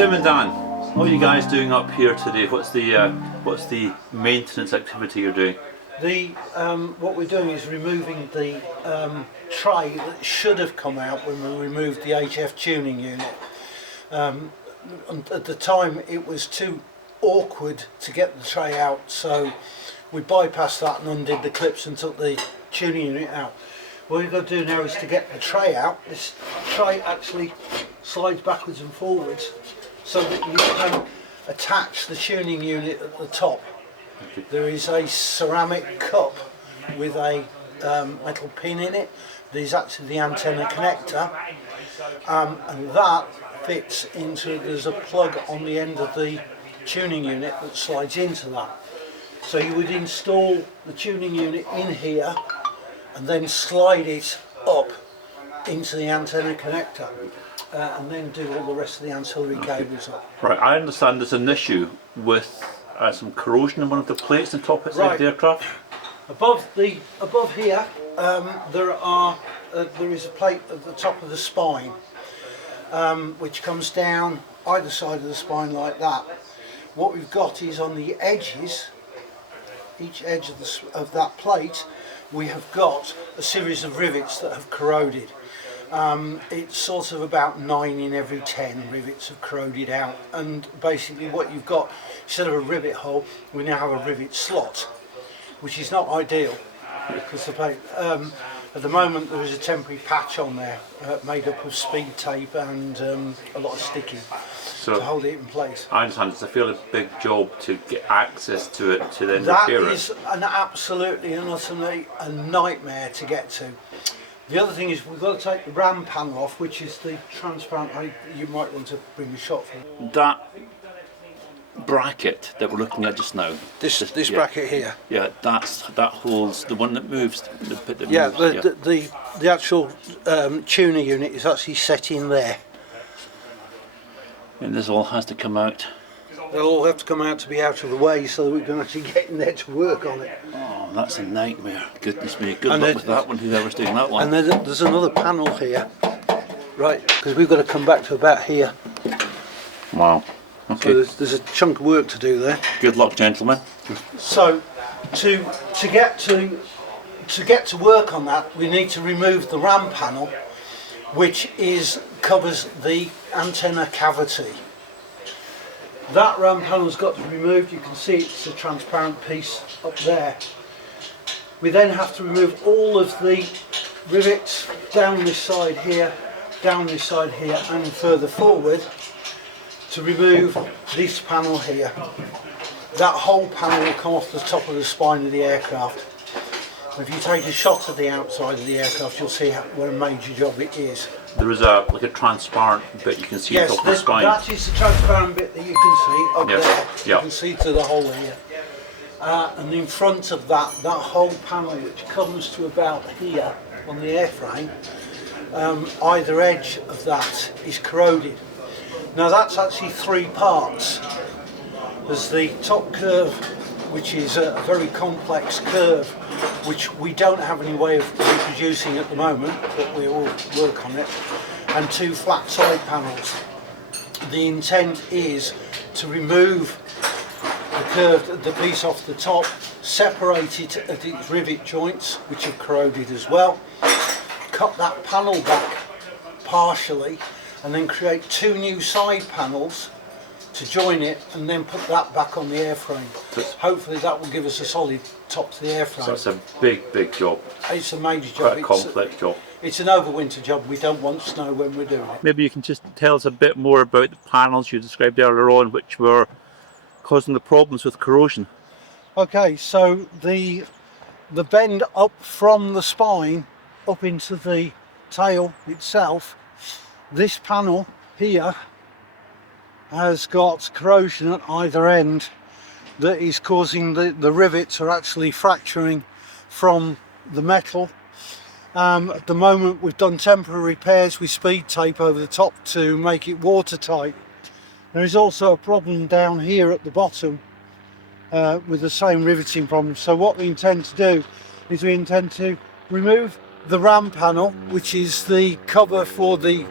Tim and Dan, what are you guys doing up here today? What's the maintenance activity you're doing? What we're doing is removing the tray that should have come out when we removed the HF tuning unit. And at the time it was too awkward to get the tray out, so we bypassed that and undid the clips and took the tuning unit out. What we've got to do now is to get the tray out. This tray actually slides backwards and forwards so that you can attach the tuning unit at the top. There is a ceramic cup with a metal pin in it. There's actually the antenna connector, and that fits into, there's a plug on the end of the tuning unit that slides into that. So you would install the tuning unit in here and then slide it up into the antenna connector, and then do all the rest of the ancillary cables up. Right, I understand there's an issue with some corrosion in one of the plates on top of the aircraft. Above here, there is a plate at the top of the spine, which comes down either side of the spine like that. What we've got is on the edges, each edge of that plate, we have got a series of rivets that have corroded. It's sort of about 9 in every 10 rivets have corroded out, and basically what you've got, instead of a rivet hole, we now have a rivet slot, which is not ideal because the plate, at the moment there is a temporary patch on there made up of speed tape and a lot of sticking to hold it in place. I understand it's a fairly big job to get access to it to then repair it. That is an absolutely and utterly a nightmare to get to. The other thing is we've got to take the ram panel off, which is the transparent. You might want to bring a shot for it. That bracket that we're looking at just now. This bracket here. Yeah, that holds the one that moves. The actual tuner unit is actually set in there. And this all has to come out. They'll all have to come out to be out of the way so that we can actually get in there to work on it. Oh, that's a nightmare. Goodness me. Good luck with that one, whoever's doing that one. And there's another panel here. Right, because we've got to come back to about here. Wow. Okay. So there's a chunk of work to do there. Good luck, gentlemen. So to get to work on that, we need to remove the ram panel, which covers the antenna cavity. That ram panel's got to be removed. You can see it's a transparent piece up there. We then have to remove all of the rivets down this side here, and further forward to remove this panel here. That whole panel will come off the top of the spine of the aircraft. If you take a shot of the outside of the aircraft, you'll see what a major job it is. There is like a transparent bit you can see on top of the spine. Yes, that is the transparent bit that you can see up there. You can see to the hole here. And in front of that whole panel, which comes to about here on the airframe, either edge of that is corroded. Now that's actually 3 parts. There's the top curve, which is a very complex curve, which we don't have any way of reproducing at the moment, but we will work on it, and 2 flat side panels. The intent is to remove the piece off the top, separate it at its rivet joints, which have corroded as well, cut that panel back partially, and then create 2 new side panels to join it, and then put that back on the airframe. Hopefully that will give us a solid top to the airframe. So it's a big job. It's a major job. Quite a complex job. It's an overwinter job. We don't want snow when we're doing it. Maybe you can just tell us a bit more about the panels you described earlier on, which were causing the problems with corrosion. Okay, so the bend up from the spine up into the tail itself, this panel here has got corrosion at either end that is causing the rivets are actually fracturing from the metal. At the moment we've done temporary repairs with speed tape over the top to make it watertight. There is also a problem down here at the bottom with the same riveting problem. So what we intend to do is we intend to remove the ram panel, which is the cover for the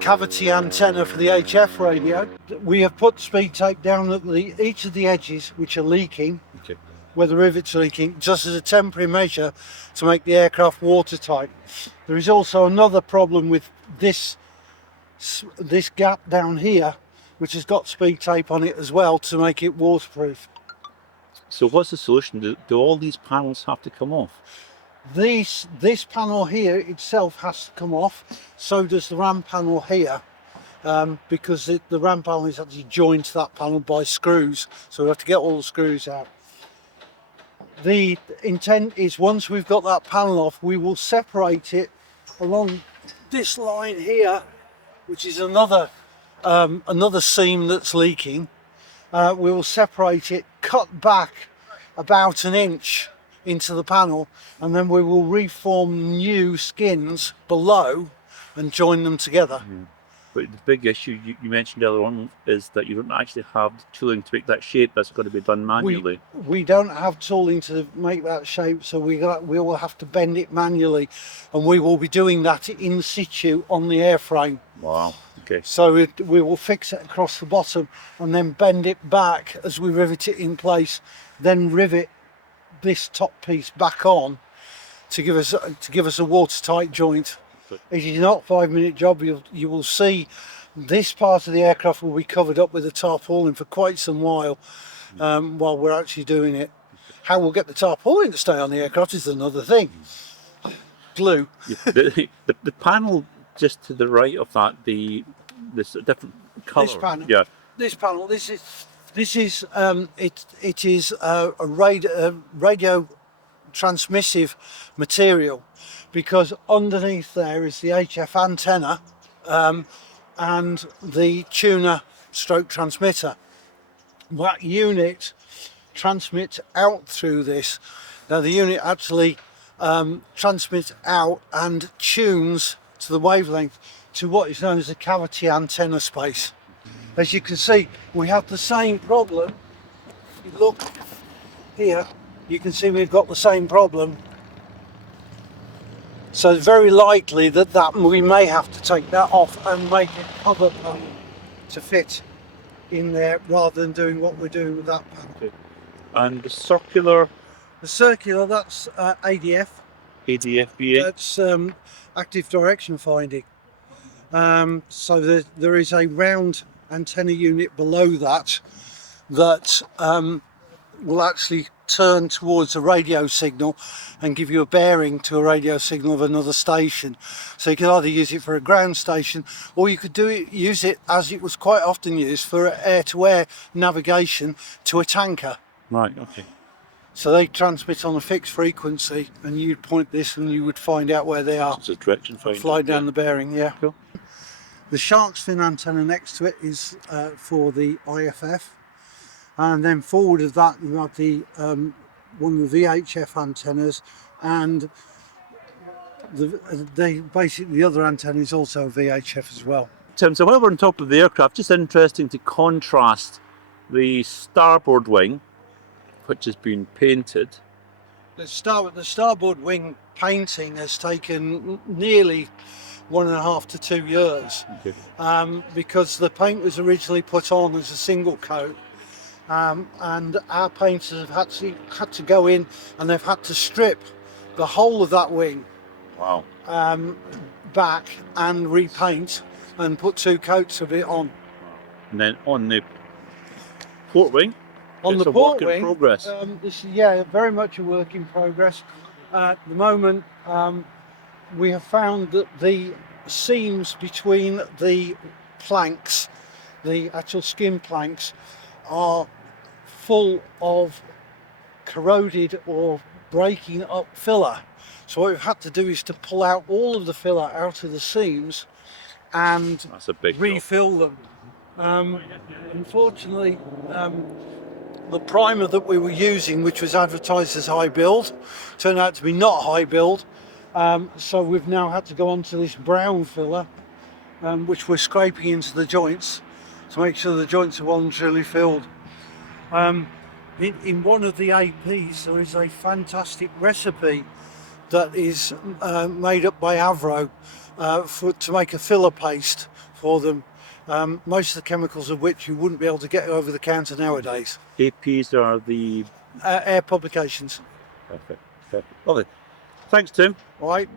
cavity antenna for the HF radio. We have put speed tape down at each of the edges which are leaking, Okay. where the rivets are leaking, just as a temporary measure to make the aircraft watertight. There is also another problem with this gap down here, which has got speed tape on it as well to make it waterproof. So what's the solution? Do all these panels have to come off? This panel here itself has to come off, so does the ram panel here, because the ram panel is actually joined to that panel by screws, so we have to get all the screws out. The intent is, once we've got that panel off, we will separate it along this line here, which is another seam that's leaking. We will separate it, cut back about an inch into the panel, and then we will reform new skins below and join them together. But the big issue you mentioned earlier on is that you don't actually have the tooling to make that shape. That's got to be done manually. We don't have tooling to make that shape, so we will have to bend it manually, and we will be doing that in situ on the airframe. Wow. Okay. So we will fix it across the bottom and then bend it back as we rivet it in place, then rivet this top piece back on to give us a watertight joint. It is not a 5-minute job. You will see this part of the aircraft will be covered up with a tarpaulin for quite some while we're actually doing it. How we'll get the tarpaulin to stay on the aircraft is another thing. Glue. The panel just to the right of that, this different colour. This panel. Yeah. This panel. This is it is a radio transmissive material, because underneath there is the HF antenna and the tuner stroke transmitter. That unit transmits out through this. Now the unit actually transmits out and tunes to the wavelength to what is known as a cavity antenna space. As you can see, we have the same problem. If you look here, you can see we've got the same problem. So it's very likely that we may have to take that off and make it other panel to fit in there, rather than doing what we're doing with that panel. Okay. And the circular? The circular, that's ADF. ADF-BA? That's active direction finding. So there is a round antenna unit below that will actually turn towards a radio signal and give you a bearing to a radio signal of another station. So you could either use it for a ground station, or you could use it, as it was quite often used, for air-to-air navigation to a tanker. Right, okay. So they transmit on a fixed frequency, and you'd point this and you would find out where they are. It's a direction finder. Fly down the bearing, yeah. Cool. The shark's fin antenna next to it is for the IFF, and then forward of that you have the one of the VHF antennas, and basically the other antenna is also VHF as well. Tim, so while we're on top of the aircraft, just interesting to contrast the starboard wing, which has been painted. The starboard wing painting has taken nearly 1.5 to 2 years, Okay. because the paint was originally put on as a single coat, and our painters have had to go in and they've had to strip the whole of that wing Wow. back and repaint and put 2 coats of it on. And then on the port wing, On it's the a port work in wing, progress. this is very much a work in progress. At the moment, we have found that the seams between the planks, the actual skin planks, are full of corroded or breaking up filler. So what we've had to do is to pull out all of the filler out of the seams and That's a big job. refill them. Unfortunately, the primer that we were using, which was advertised as high build, turned out to be not high build. So we've now had to go on to this brown filler, which we're scraping into the joints to make sure the joints are well and truly filled. In one of the APs there is a fantastic recipe that is made up by Avro to make a filler paste for them. Most of the chemicals of which you wouldn't be able to get over the counter nowadays. APs are the... Air publications. Perfect, perfect. Lovely. Thanks, Tim. All right.